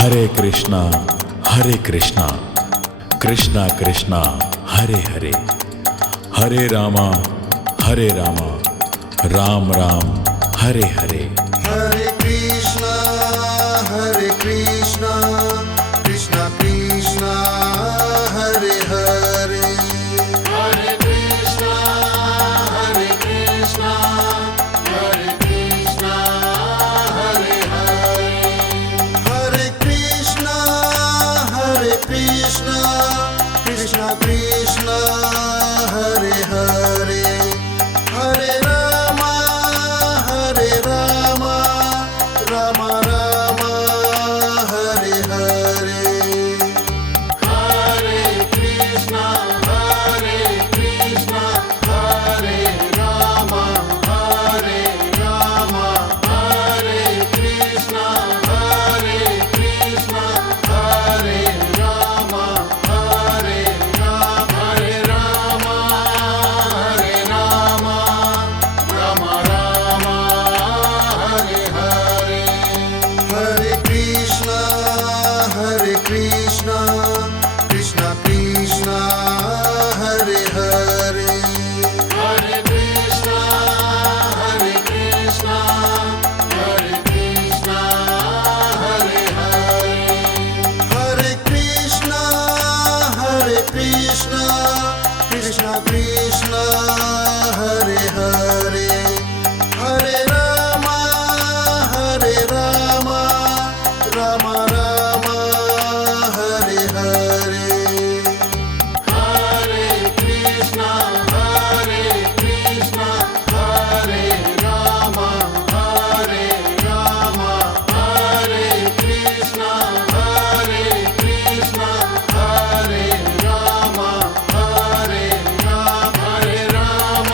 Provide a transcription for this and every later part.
Hare Krishna Krishna Krishna Hare Hare, Hare Rama Ram Ram Hare Hare. Hare Krishna Krishna Krishna Hare Hare, Hare Krishna Krishna Hare Hare, Hare Krishna Krishna Krishna Hare Hare, Hare Ram Ram Ram Hare Hare. Hare Krishna Hare Ram Hare Krishna Hare Ram Hare Ram Ram Ram Hare Hare. Hare Krishna Krishna Krishna Hare Hare, Hare Krishna Hare Hare, Hare Krishna Krishna Hare Hare, Hare Ram Ram Ram Hare Hare. Hare Krishna Hare Ram Hare Krishna Hare Ram Hare Ram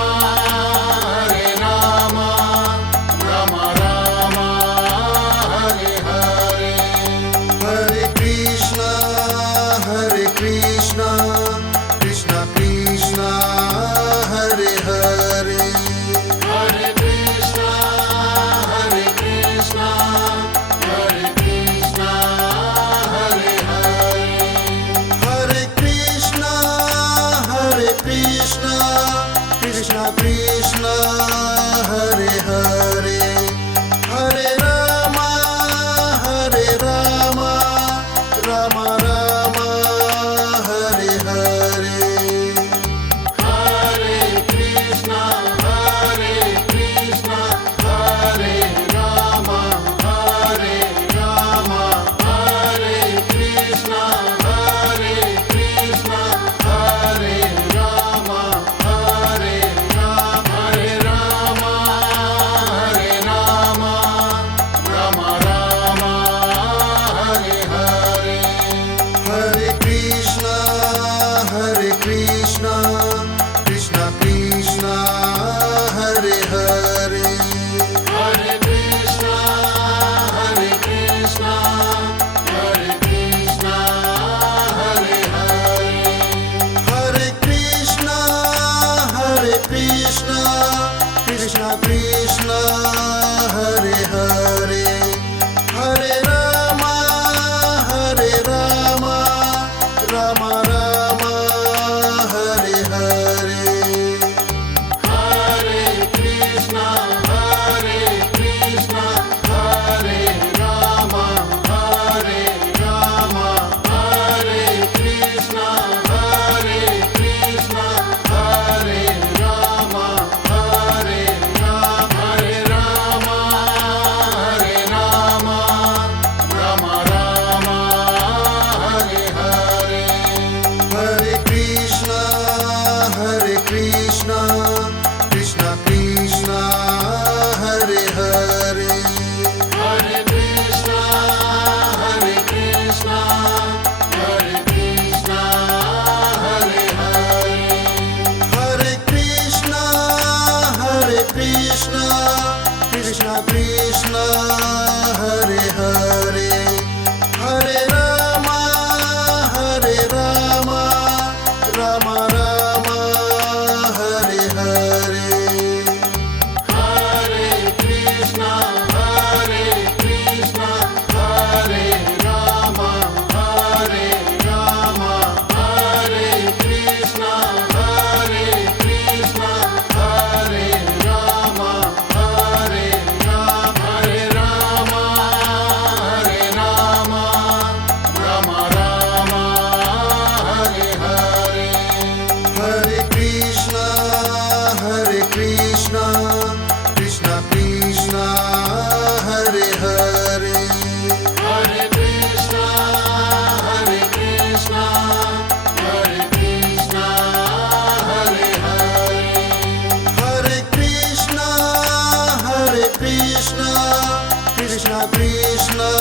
Krishna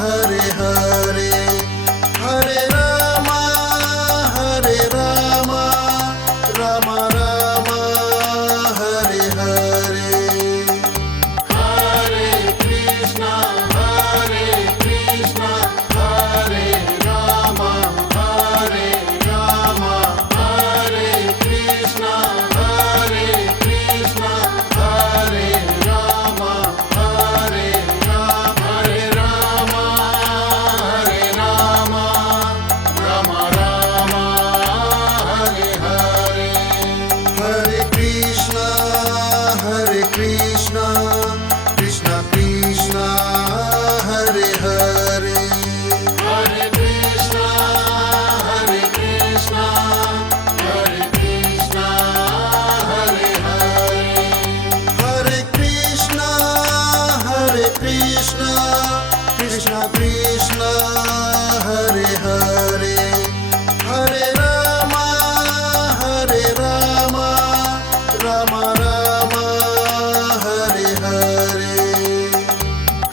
Hare Hare Hare Rama Rama Rama Hare Hare Hare Krishna Hare Krishna Hare Rama Hare Rama Hare Krishna Hare Krishna Hare Rama Hare Rama Hare Rama Hare Rama Rama Rama Hare Hare Hare Krishna Krishna Krishna Hare Hare Hare Krishna Hare Krishna Hare Krishna Hare Hare Hare Krishna Krishna Krishna Hare Hare Hare Rama Rama Rama Hare Hare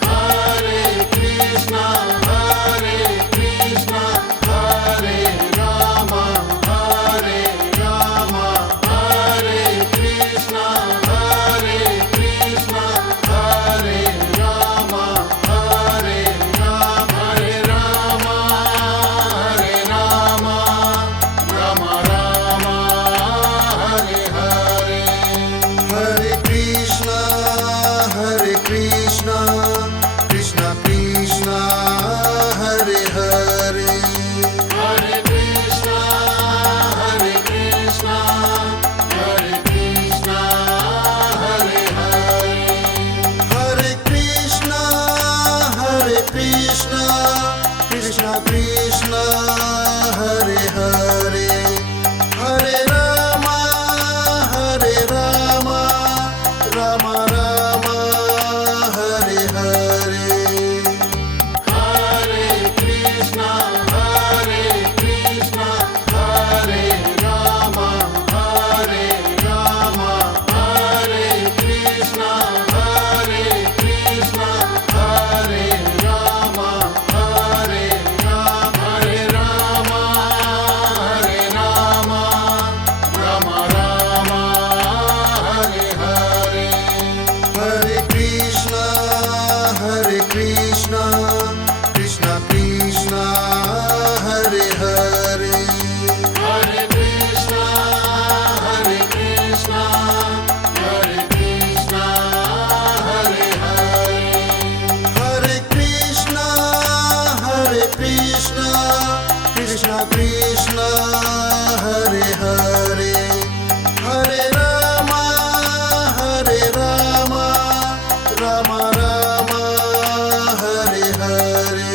Hare Krishna Hare Krishna Hare Rama Hare Rama Hare Krishna Hare Krishna Hare Rama Hare Rama Hare Rama Hare Rama Rama Rama Hare Hare Hare Krishna Krishna Krishna Hare Hare Hare Krishna Hare Krishna Hare Krishna Hare Hare Hare Krishna Krishna Krishna Hare Hare Hare Rama Rama Rama Hare Hare Hare Krishna Hare Krishna Hare Rama Hare Rama Hare Krishna Hare Krishna Hare Rama Hare Rama Hare Rama Hare Rama Rama Rama Hare Hare Hare Krishna Krishna Krishna Hare Hare Hare Krishna Hare Krishna Hare Krishna Hare Hare Hare Krishna Krishna Hare Hare Hare Rama Rama Rama Hare Hare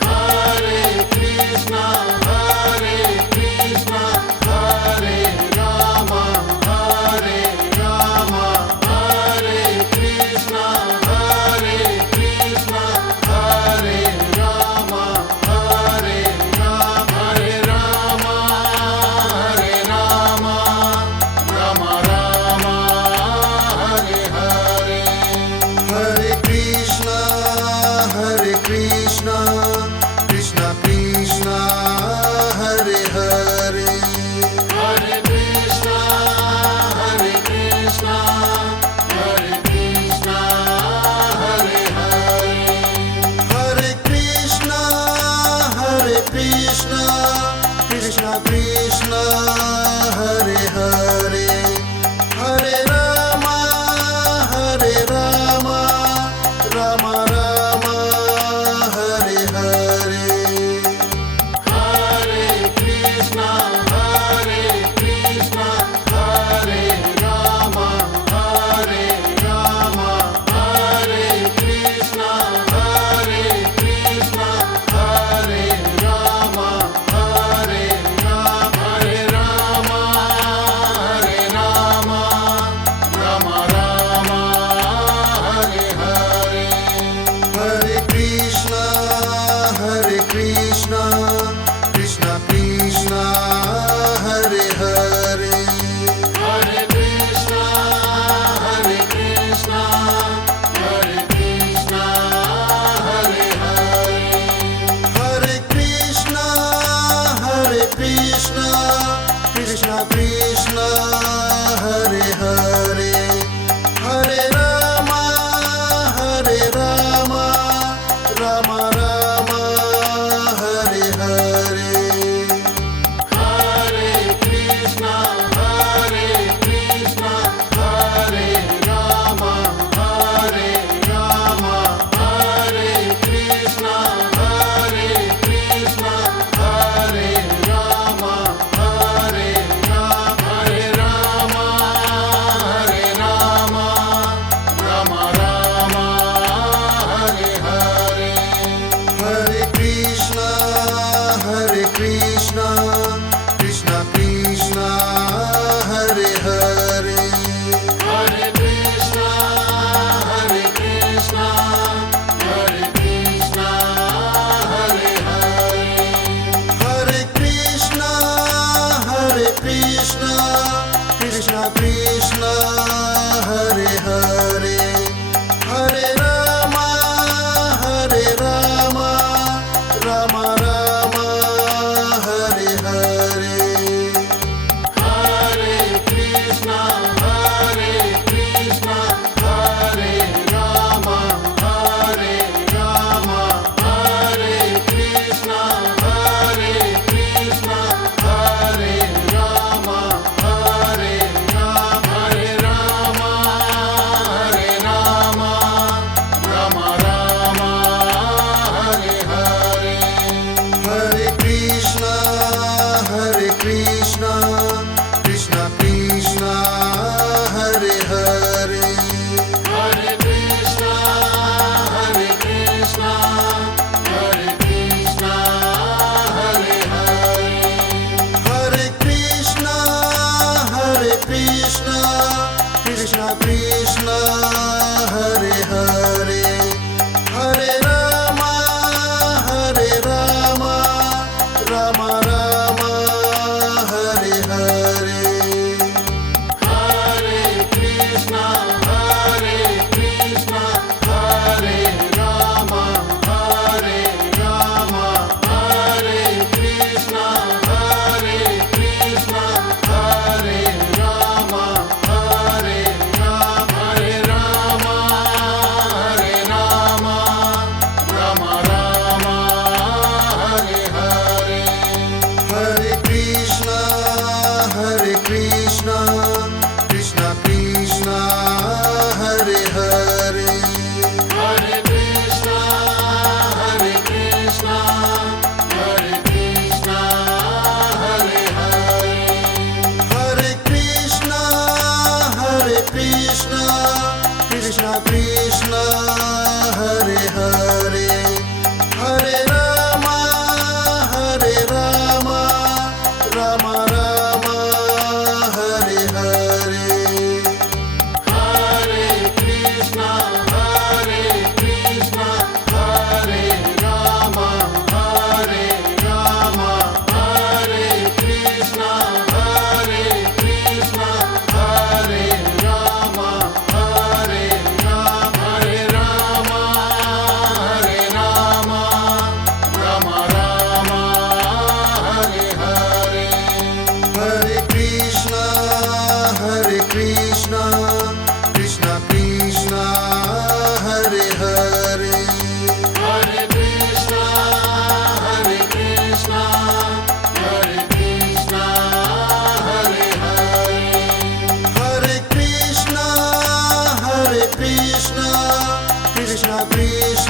Hare Krishna Hare Krishna Hare Rama Hare Rama Hare Krishna Hare Krishna Hare Rama Hare Rama Hare Rama Hare Rama Rama Rama Hare Hare Hare Krishna Krishna Krishna Hare Hare Hare Krishna Hare Krishna Hare Krishna Hare Hare Hare Krishna Krishna Hare Hare Hare Rama Rama Rama Hare Hare Hare Krishna Hare Krishna Hare Rama Hare Rama Hare Krishna Hare Krishna Hare Rama Hare Rama Hare Rama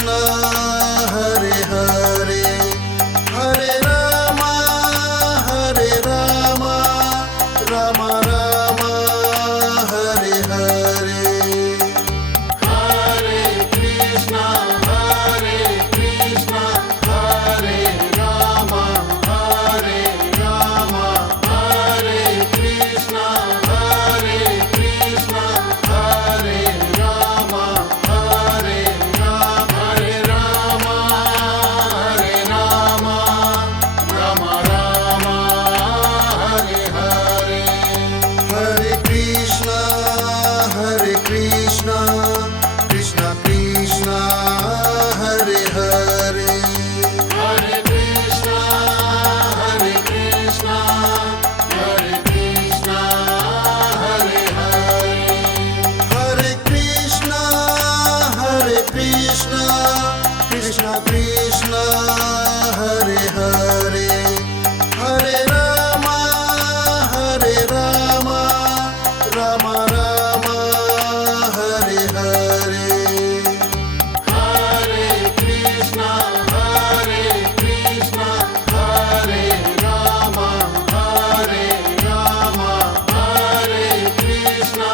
Krishna Hare Hare Hare Rama Hare Rama Rama Rama Hare Hare Hare Krishna Hare Krishna Hare Rama Hare Rama Hare Krishna Hare Krishna Hare Rama Hare Rama Hare Rama Hare Rama Rama Rama Hare Hare Hare Krishna Krishna Krishna Hare Hare Hare Krishna Hare Krishna Hare Krishna Hare Hare Hare Krishna Krishna Krishna Hare Hare Hare Rama Rama Rama Hare Hare Hare Krishna Krishna Hare Rama Hare Rama Hare Krishna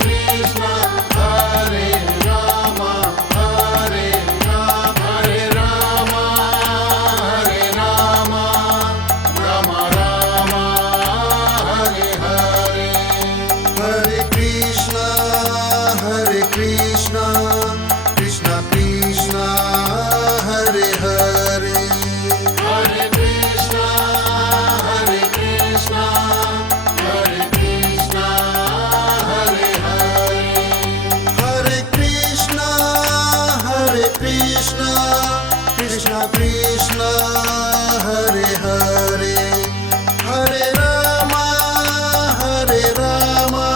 Krishna Hare Rama Hare Rama Hare Rama Hare Rama Rama Rama Hare Hare Hare Krishna Krishna Krishna Hare Hare Hare Krishna Krishna Krishna Hare Hare Hare Krishna Krishna Hare Hare Hare Rama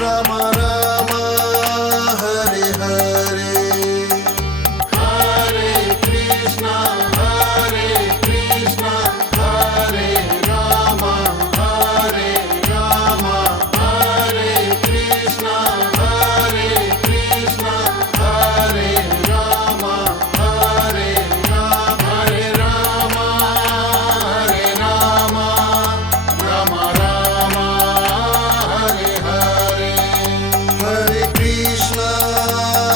Rama Rama Hare Hare Hare Krishna Krishna Hare Rama Hare Rama Hare Krishna Krishna Hare Rama Hare Rama Hare Rama Hare Rama Rama Rama Hare Hare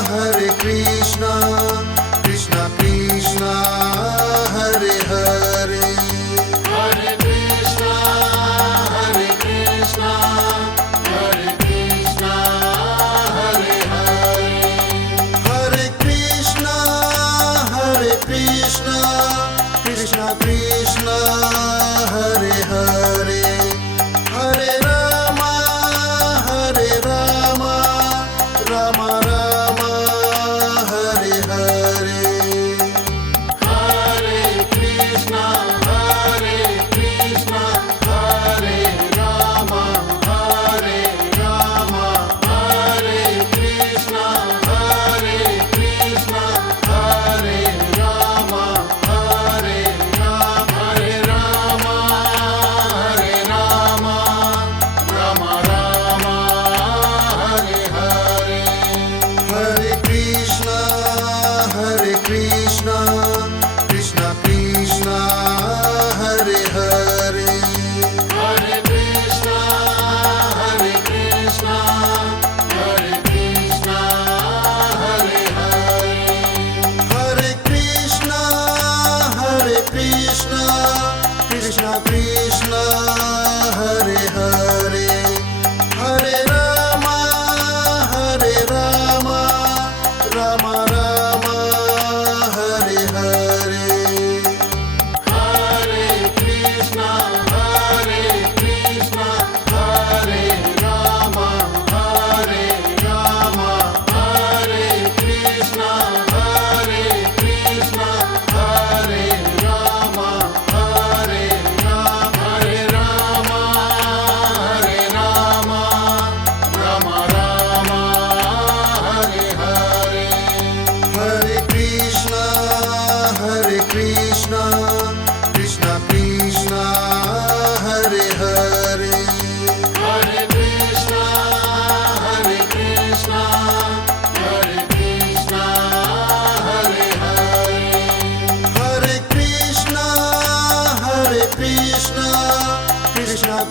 Hare Krishna Krishna Krishna Hare Hare Hare Krishna Krishna Krishna Hare Hare Hare Krishna Krishna Hare Hare Hare Rama Rama Rama Hare Hare Hare Krishna Krishna Hare Rama Hare Rama Hare Krishna Krishna Hare Rama Hare Rama Hare Rama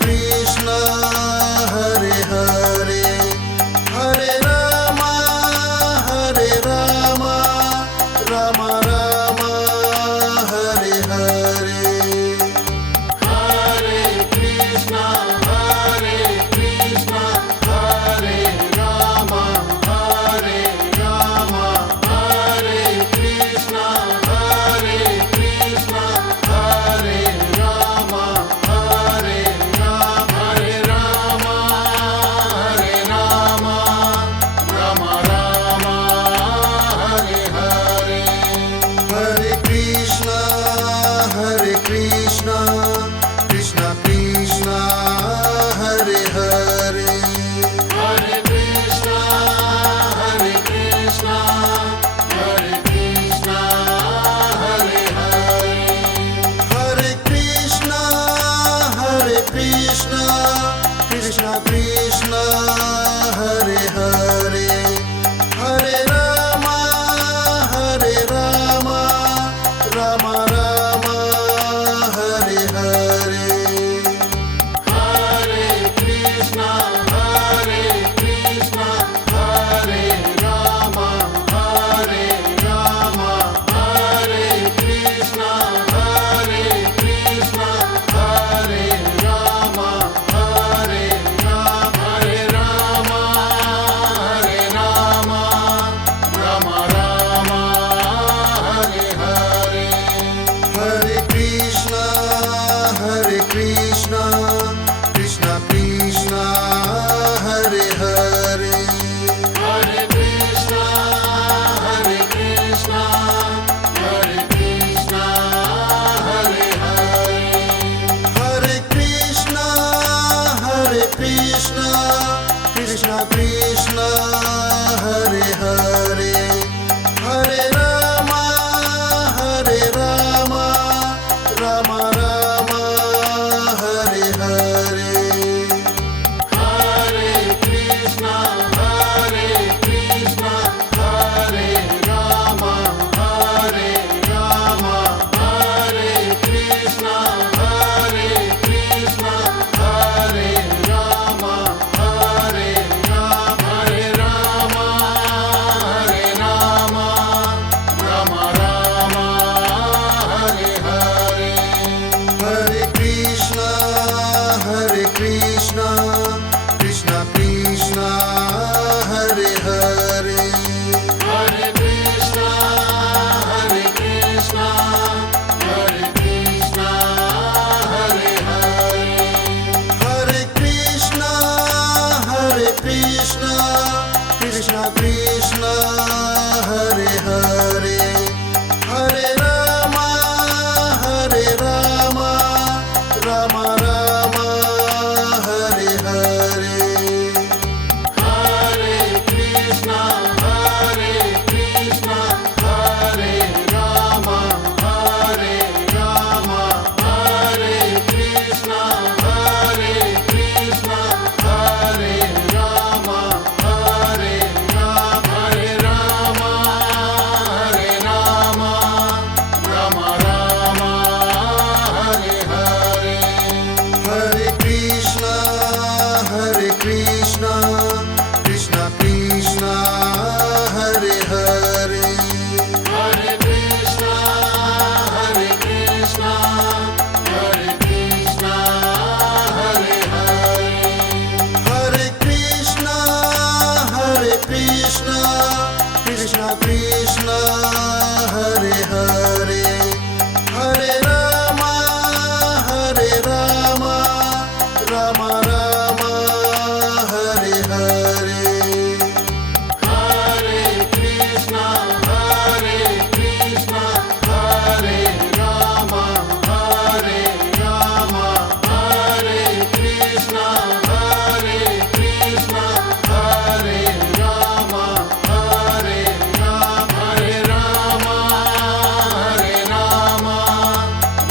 Krishna Hare Hare Hare Rama Rama Rama Hare Hare Hare Krishna Hare Krishna Hare Rama Hare Rama Hare Krishna Hare Krishna Hare Rama Hare Rama Hare Rama Hare Rama Rama Rama Hare Hare Hare Krishna Krishna Krishna Hare Hare Hare Krishna Hare Krishna Hare Krishna Hare Hare Hare Krishna Krishna Krishna Hare Hare Hare Rama Rama Rama Hare Hare Hare Krishna Hare Krishna Hare Rama Hare Rama Hare Krishna Hare Krishna Hare Rama Hare Rama Hare Rama Hare Rama Rama Rama Hare Hare Hare Krishna Krishna Krishna Hare Hare Hare Krishna Hare Krishna Hare Krishna Hare Hare Hare Krishna Krishna Krishna Hare Hare Hare Rama Rama Rama Hare Hare Hare Krishna Hare Krishna Hare Rama Hare Rama Hare Krishna Hare Krishna Hare Rama Hare Rama Hare Rama Hare Rama Rama Rama Hare Hare Hare Krishna Krishna Krishna Hare Hare Hare Krishna Hare Krishna Hare Krishna Hare Hare Hare Krishna Krishna Hare Hare Hare Rama Rama Rama Hare Hare Hare Krishna Hare Krishna Hare Rama Hare Rama Hare Krishna Hare Krishna Hare Rama Hare Rama Hare Rama Hare Rama Rama Rama Hare Hare Hare Krishna Krishna Krishna Hare Hare Hare Krishna Hare Krishna Hare Krishna Hare Hare Hare Krishna Krishna Hare Hare Hare Rama Rama Rama Hare Hare Hare Krishna Hare Krishna Hare Rama Hare Rama Hare Krishna Hare Krishna Hare Rama Hare Rama Hare Rama Hare Rama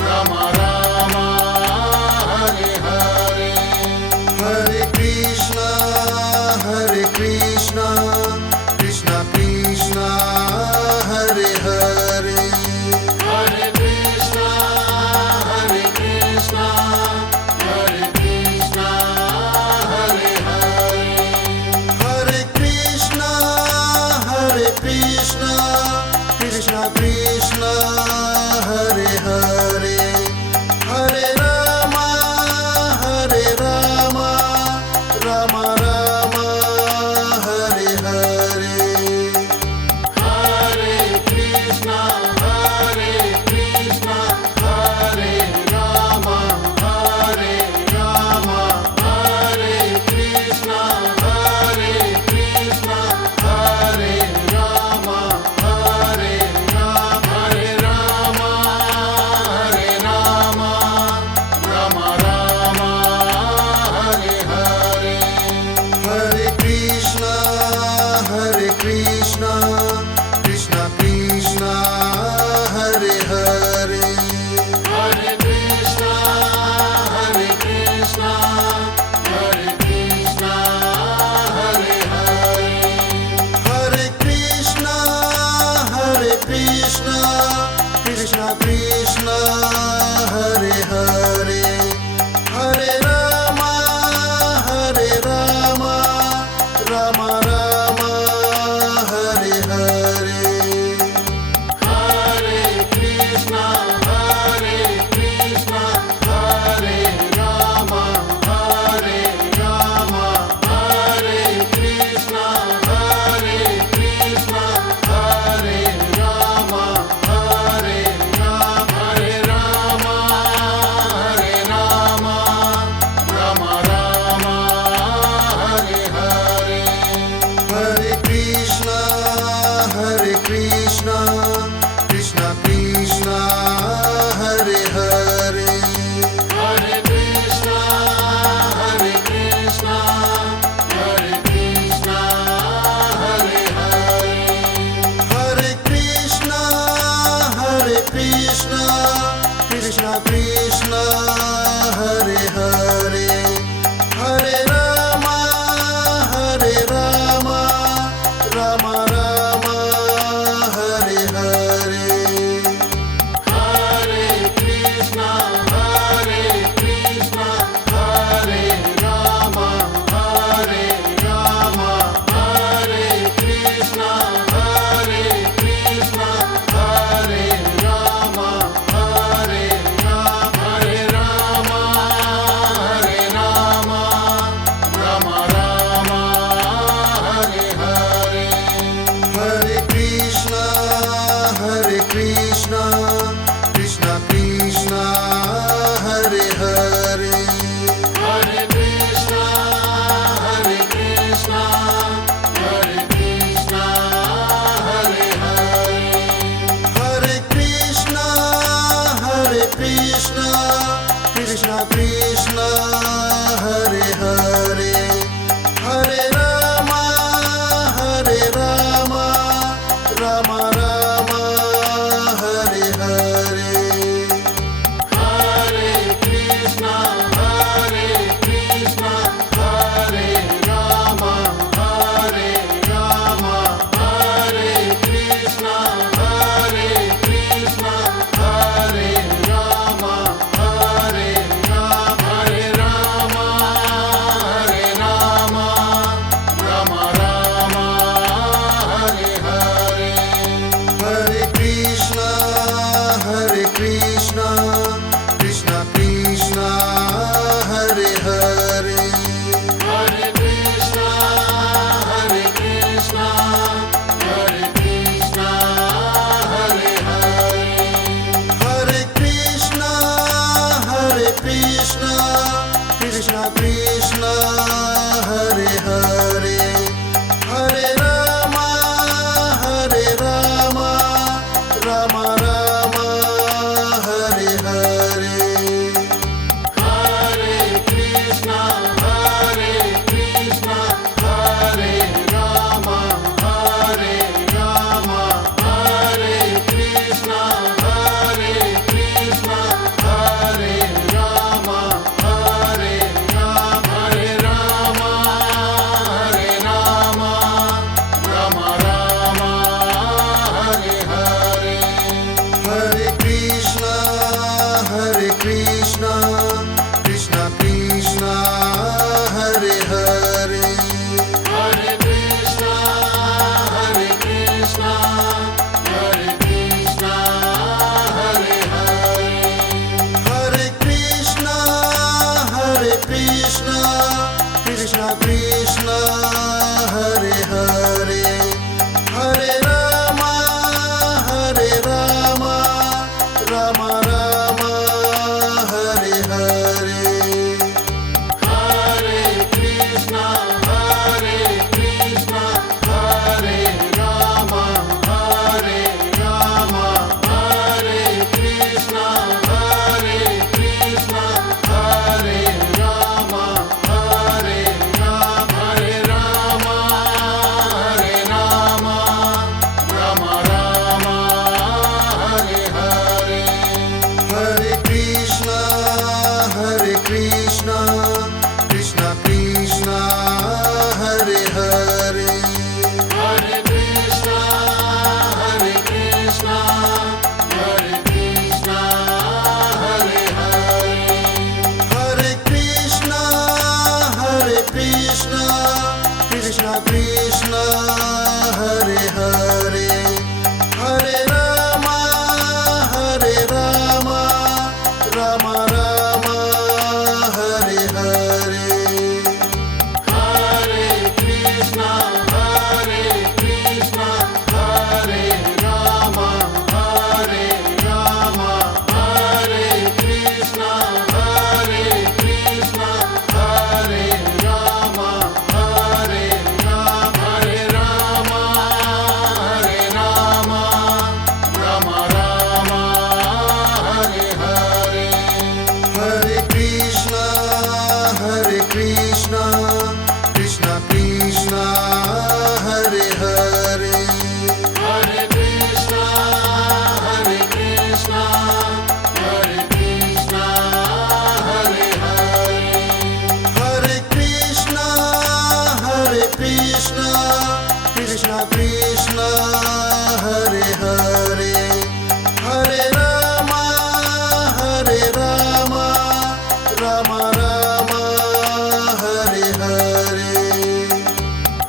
Rama Rama Hare Hare Hare Krishna Krishna Hare Hare Hare Krishna Hare Krishna Hare Krishna Krishna, Krishna Krishna, Hare Hare, Hare Rama, Rama Rama, Hare Hare. Hare Krishna, Hare Krishna, Hare Rama, Hare Rama, Hare Krishna, Hare Krishna, Hare Rama, Hare Rama, Hare Rama, Hare Rama, Rama Rama, Hare Hare. Hare Krishna, Krishna Krishna, Hare Hare. Hare Krishna, Hare Krishna, Hare Krishna, Hare Hare. Hare Krishna, Krishna Krishna, Hare Hare. Hare Rama, Rama Rama, Hare Hare. Hare Krishna, Hare Krishna, Hare Rama, Hare Rama, Hare Krishna, Hare Krishna, Hare Rama, Hare Rama, Hare Rama, Hare Rama, Rama Rama, Hare Hare. Hare Krishna, Krishna Krishna, Hare Hare. Hare Krishna, Hare Krishna, Hare Krishna, Hare Hare. Hare Krishna, Krishna Krishna, Hare Hare. Hare Rama, Rama Rama, Hare Hare. Hare Krishna, Hare Krishna, Hare Rama, Hare Rama, Hare Krishna, Hare Krishna, Hare Rama, Hare Rama, Hare Rama, Hare Rama, Rama Rama, Hare Hare. Hare Krishna, Krishna Krishna, Hare Hare. Hare Krishna, Hare Krishna, Hare Krishna, Hare Hare. Hare Krishna, Krishna Krishna, Hare Hare. Hare Rama, Rama Rama, Hare Hare. Hare Krishna, Hare Krishna, Hare Rama, Hare Rama, Hare Krishna, Hare Krishna, Hare Rama, Hare Rama, Hare Rama, Hare Rama, Rama Rama, Hare Hare. Hare Krishna, Krishna Krishna, Hare Hare. Hare Krishna, Hare Krishna, Hare Krishna, Hare Hare. Hare Krishna, Krishna Krishna, Hare Hare. Hare Rama, Rama Krishna Hare Hare Hare Ram Ram Ram Hare Hare Hare Krishna, Hare Krishna, Hare Rama, Hare Rama, Hare Krishna, Hare Krishna, Hare Rama, Hare Rama, Hare Rama, Hare Rama, Rama Rama, Hare Hare. Hare Krishna Krishna Krishna Hare Hare Hare Krishna, Hare Krishna, Hare Krishna, Hare Hare. Hare Krishna Krishna Krishna Hare Hare Hare Ram Ram Ram Hare Hare Hare Krishna, Hare Krishna, Hare Rama, Hare Rama, Hare Krishna, Hare Krishna, Hare Rama, Hare Rama, Hare Rama, Hare Rama, Rama Rama, Hare Hare. Hare Krishna Krishna Krishna Hare Hare Hare Krishna, Hare Krishna, Hare Krishna, Hare Hare. Hare Krishna Krishna Hare Hare Hare Ram Ram Hare Hare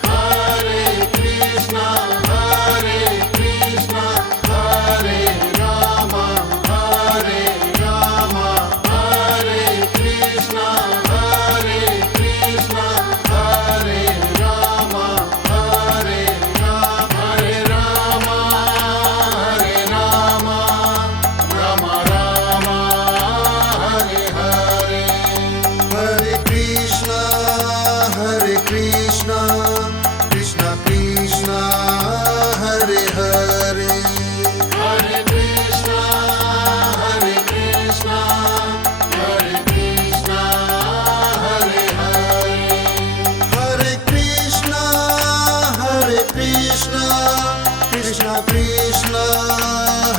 Hare Krishna, Hare Krishna, Hare Rama, Hare Rama, Hare Krishna, Hare Krishna, Hare Rama, Hare Rama, Hare Rama, Hare Rama, Rama Rama, Hare Hare. Hare Krishna Krishna Krishna Hare Hare Hare Krishna, Hare Krishna, Hare Krishna, Hare Hare. Hare Krishna Krishna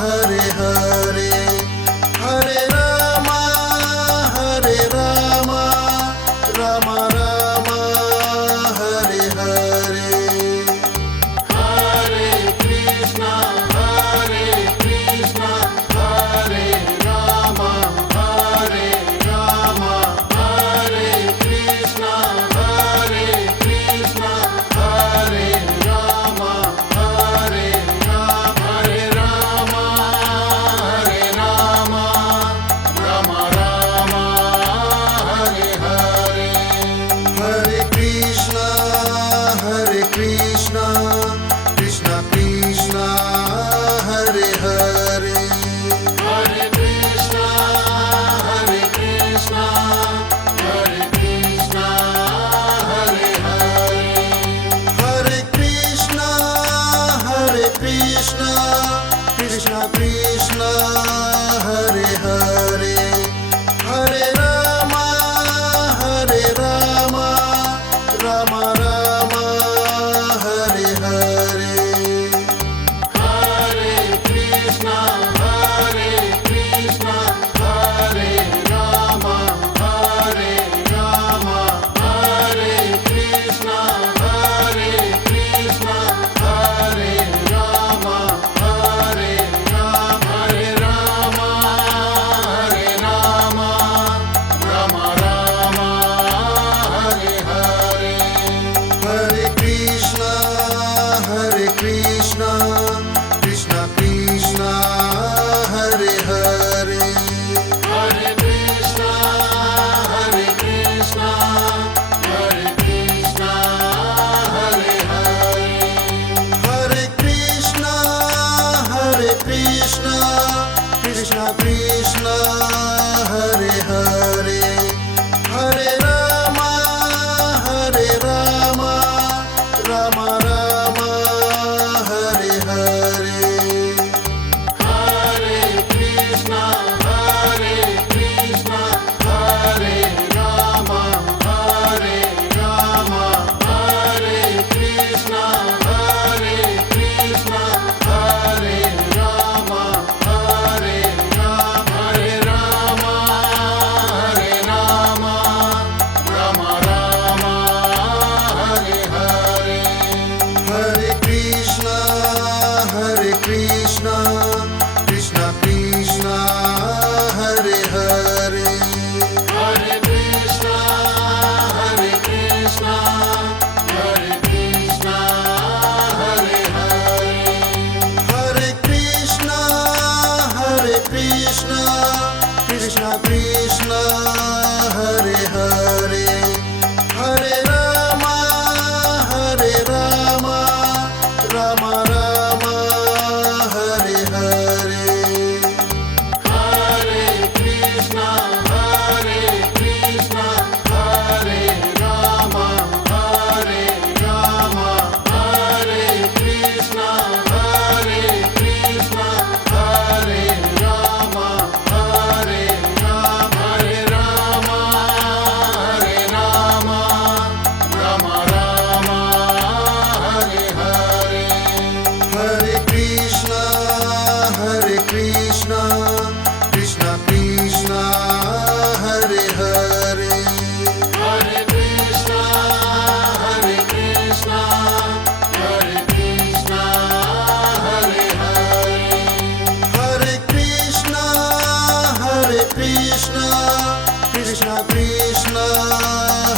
Hare Hare Hare Ram Ram Hare Hare Hare Krishna, Hare Krishna, Hare Rama, Hare Rama, Hare Krishna, Hare Krishna, Hare Rama, Hare Rama, Hare Rama, Hare Rama, Rama Rama, Hare Hare. Hare Krishna Krishna Hare Hare Hare Krishna, Hare Krishna, Hare Krishna, Hare Hare. Hare Krishna Krishna Hare Hare Hare Ram Ram Hare Hare Hare Krishna, Hare Krishna, Hare Rama, Hare Rama, Hare Krishna, Hare Krishna, Hare Rama, Hare Rama, Hare Rama, Hare Rama, Krishna, Krishna Krishna, Hare Hare, Hare Rama, Hare Rama, Rama Rama, Hare Hare. Hare Krishna, Hare Krishna, Hare Rama, Hare Rama, Hare Krishna, Hare Krishna, Hare Rama, Hare Rama, Hare Rama, Hare Rama, Rama Rama, Hare Hare. Hare Krishna, Krishna Krishna, Hare Hare. Hare Krishna, Hare Krishna, Hare Krishna, Hare Hare. Hare Krishna, Krishna Krishna, Hare Hare. Hare Rama, Rama Rama, Hare Hare. Hare Krishna, Krishna Rama, Hare Rama, Hare Krishna, Krishna Rama, Hare Rama, Hare Rama, Rama Rama, Hare Hare. Hare Krishna, Krishna Krishna, Hare Hare. Hare Krishna, Krishna Hare Hare. Hare Krishna, Krishna Krishna,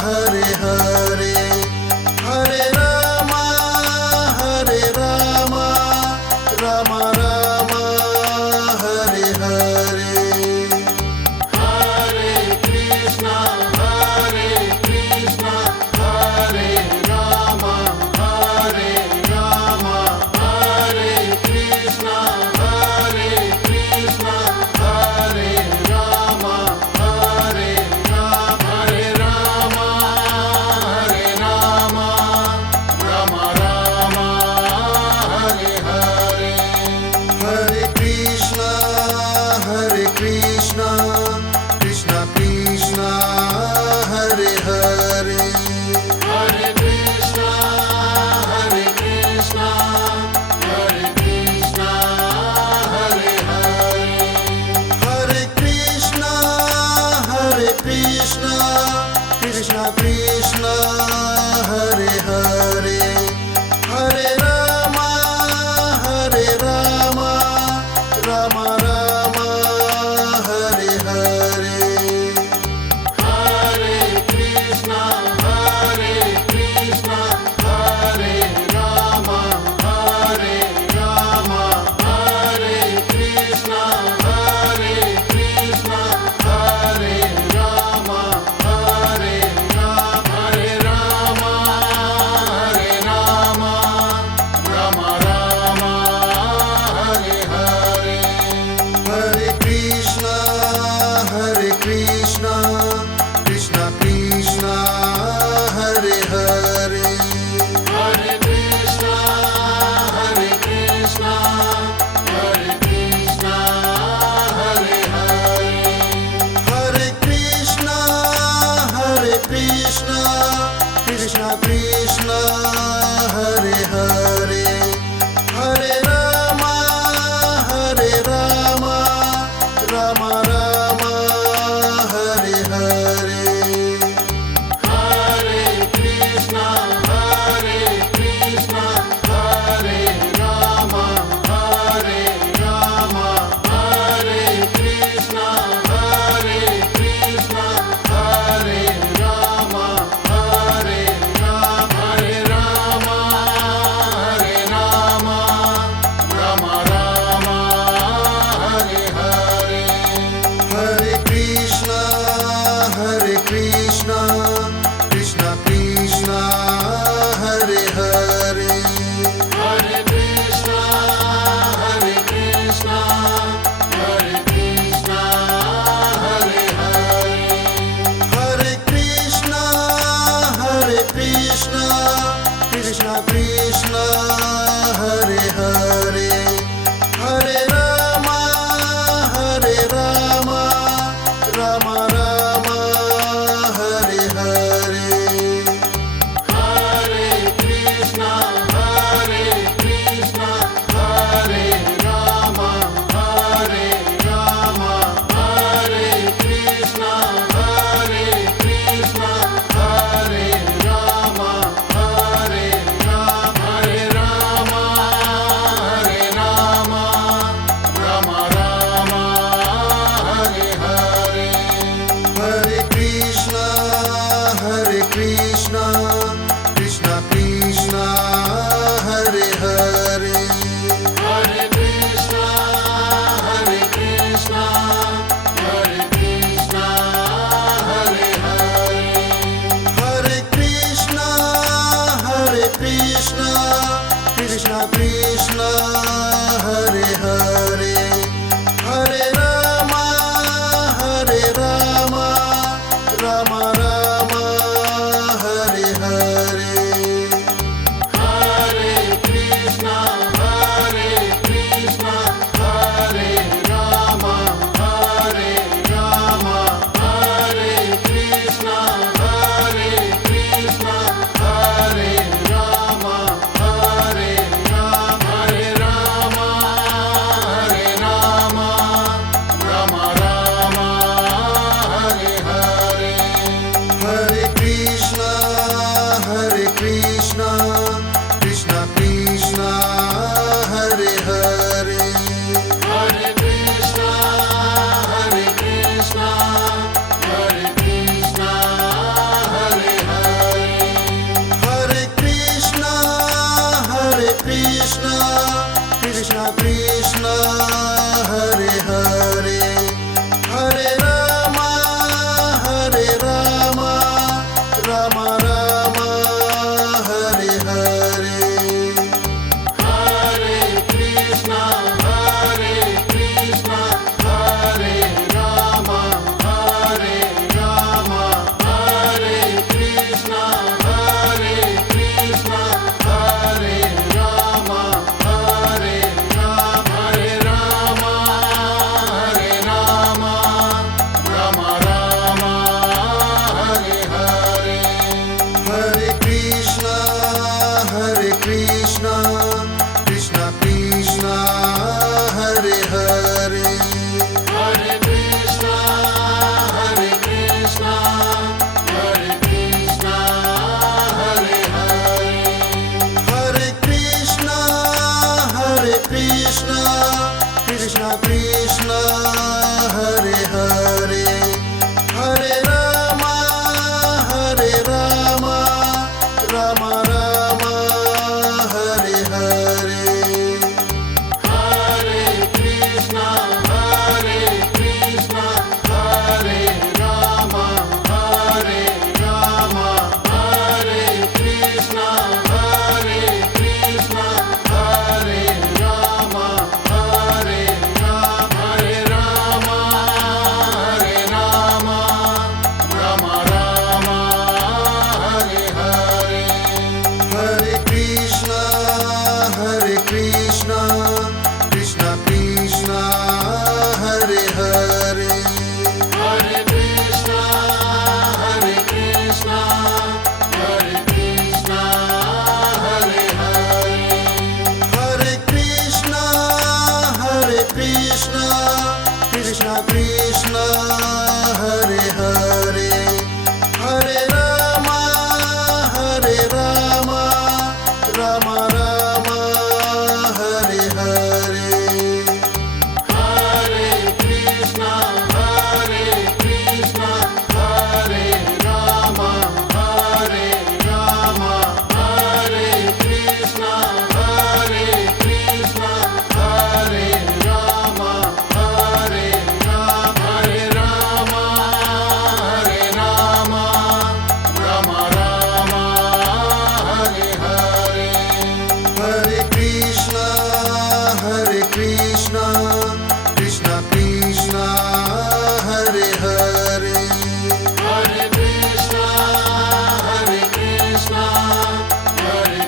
Hare Hare. Hare Rama, Rama Rama, Hare Hare. Hare Krishna, Krishna Hare Rama, Hare Rama, Hare Krishna, Krishna Hare Rama, Hare Rama, Hare Rama, Rama Rama, Hare Hare. Hare Krishna, Krishna Krishna, Hare Hare. Hare Krishna, Krishna Hare Hare. Hare Krishna, Krishna Krishna, Hare Hare. Hare Rama, Rama Rama, Krishna Krishna Hare Hare Hare Rama Rama Rama Hare Hare Hare Krishna Krishna Hare Rama Hare Rama Hare Krishna Krishna Hare Rama Hare Rama Hare Rama Hare Rama Rama Rama Hare Hare Hare Krishna Krishna Krishna Hare Hare Hare Krishna Krishna Hare Hare Hare Krishna Krishna Krishna Hare Hare Hare Rama Rama Rama Hare Hare Hare Krishna Krishna Hare Rama Hare Rama Hare Krishna Krishna Hare Rama Hare Rama Hare Rama Hare Rama Rama Rama Hare Hare Hare Krishna Krishna Krishna Hare Hare Hare Krishna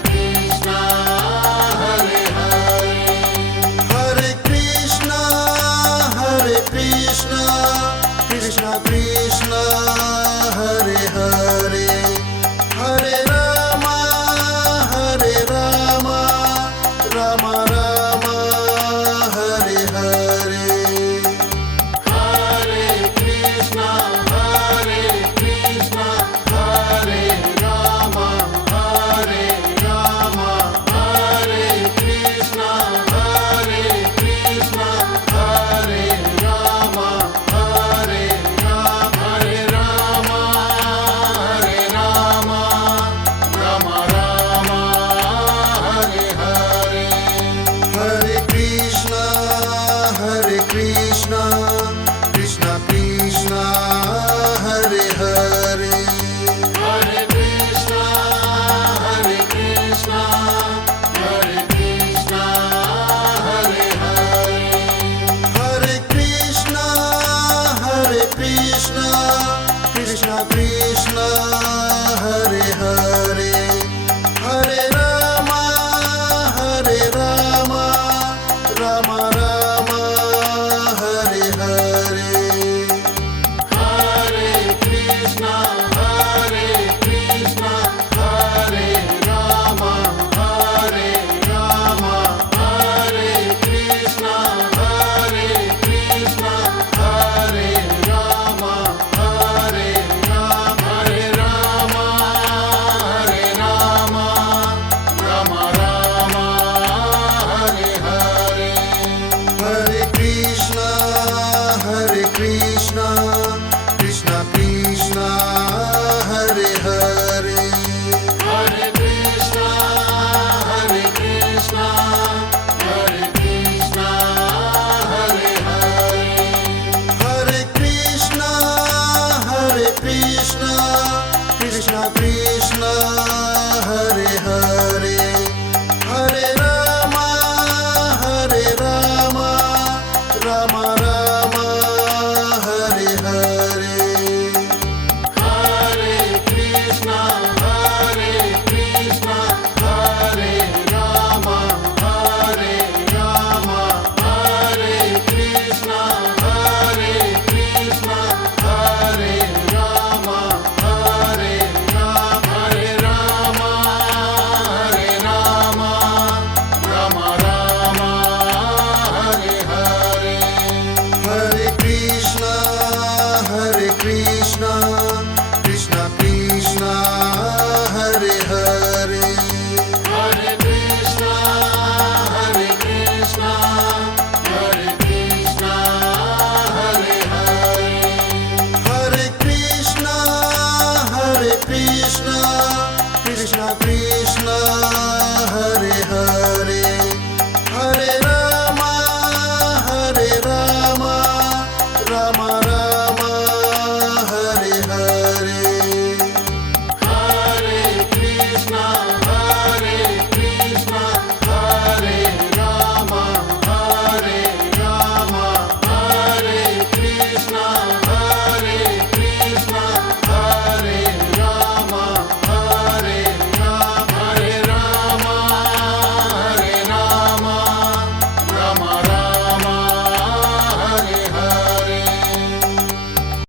Krishna Hare Hare Hare Krishna Krishna Krishna Hare Hare Hare Rama Rama Rama Hare Hare Hare Krishna Krishna Hare Rama Hare Rama Hare Krishna Krishna Hare Rama Hare Rama Hare Rama Hare Rama Rama Rama Hare Hare Hare Krishna Krishna Krishna Hare Hare Hare Krishna Krishna Hare Hare Hare Krishna Krishna Hare Hare Hare Rama Rama Rama Hare Hare Hare Krishna Krishna Hare Rama Hare Rama Hare Krishna Krishna Hare Rama Hare Rama Hare Rama Hare Rama Rama Rama Hare Hare Hare